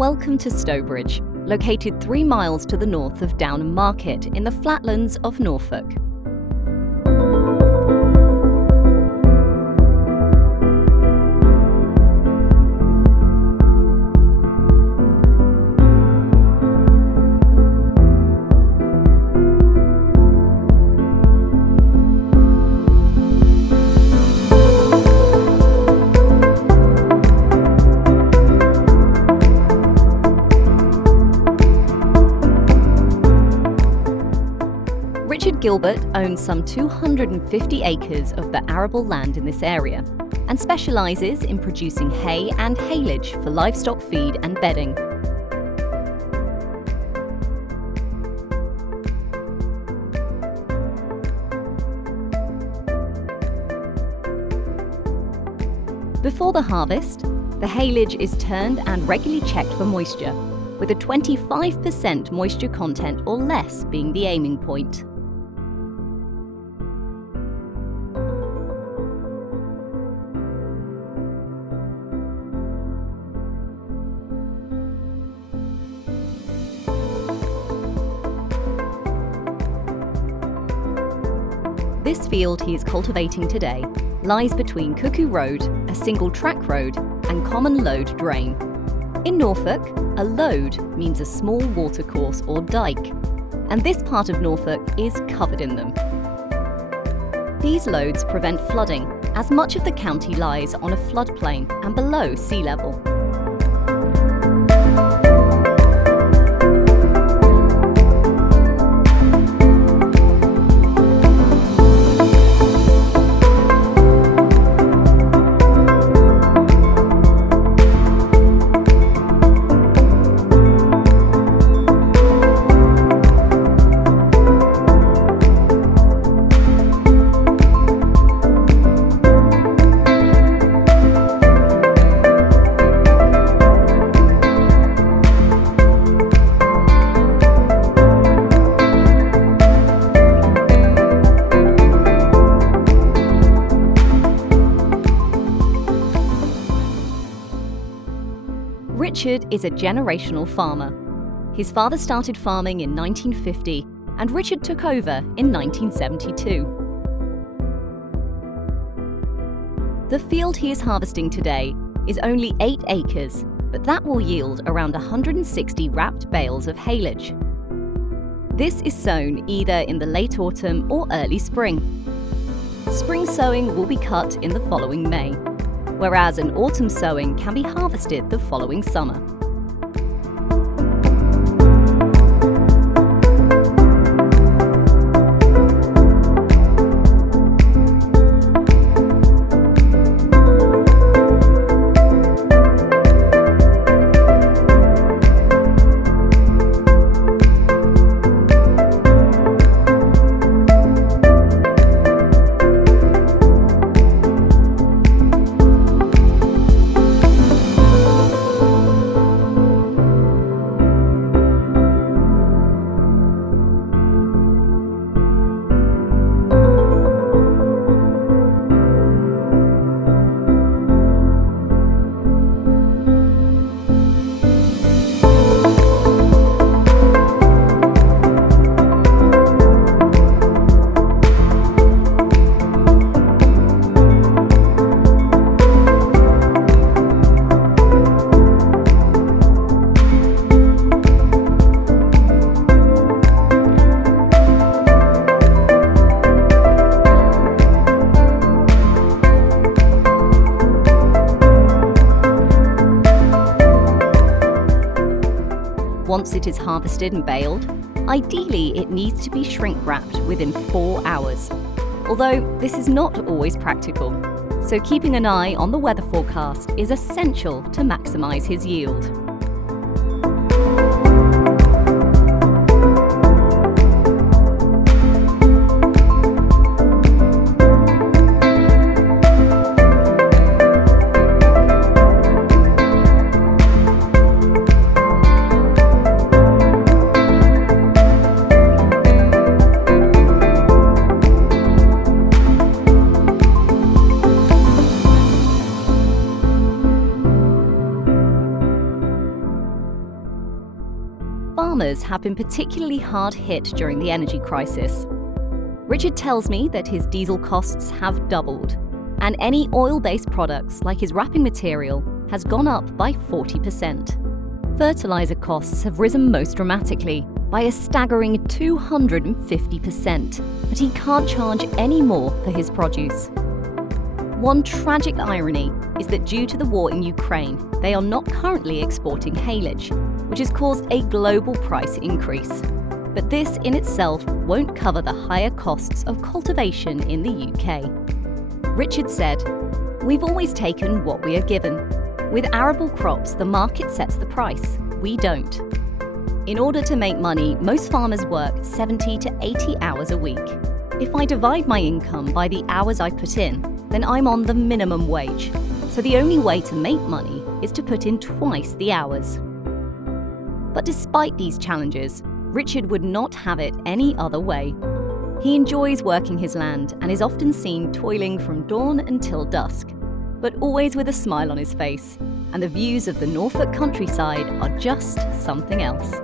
Welcome to Stowbridge, located 3 miles to the north of Downham Market in the flatlands of Norfolk. Richard Gilbert owns some 250 acres of the arable land in this area and specialises in producing hay and haylage for livestock feed and bedding. Before the harvest, the haylage is turned and regularly checked for moisture, with a 25% moisture content or less being the aiming point. This field he is cultivating today lies between Cuckoo Road, a single track road, and common lode drain. In Norfolk, a lode means a small watercourse or dike, and this part of Norfolk is covered in them. These lodes prevent flooding, as much of the county lies on a floodplain and below sea level. Richard is a generational farmer. His father started farming in 1950 and Richard took over in 1972. The field he is harvesting today is only 8 acres, but that will yield around 160 wrapped bales of haylage. This is sown either in the late autumn or early spring. Spring sowing will be cut in the following May, whereas an autumn sowing can be harvested the following summer. Once it is harvested and baled, ideally it needs to be shrink-wrapped within 4 hours. Although this is not always practical, so keeping an eye on the weather forecast is essential to maximise his yield. farmers have been particularly hard hit during the energy crisis. Richard tells me that his diesel costs have doubled, and any oil-based products like his wrapping material has gone up by 40%. Fertilizer costs have risen most dramatically, by a staggering 250%, but he can't charge any more for his produce. One tragic irony is that due to the war in Ukraine, they are not currently exporting haylage, which has caused a global price increase. But this in itself won't cover the higher costs of cultivation in the UK. Richard said, "We've always taken what we are given. With arable crops, the market sets the price. We don't. In order to make money, most farmers work 70 to 80 hours a week. If I divide my income by the hours I put in, then I'm on the minimum wage. So the only way to make money is to put in twice the hours." But despite these challenges, Richard would not have it any other way. He enjoys working his land and is often seen toiling from dawn until dusk, but always with a smile on his face, and the views of the Norfolk countryside are just something else.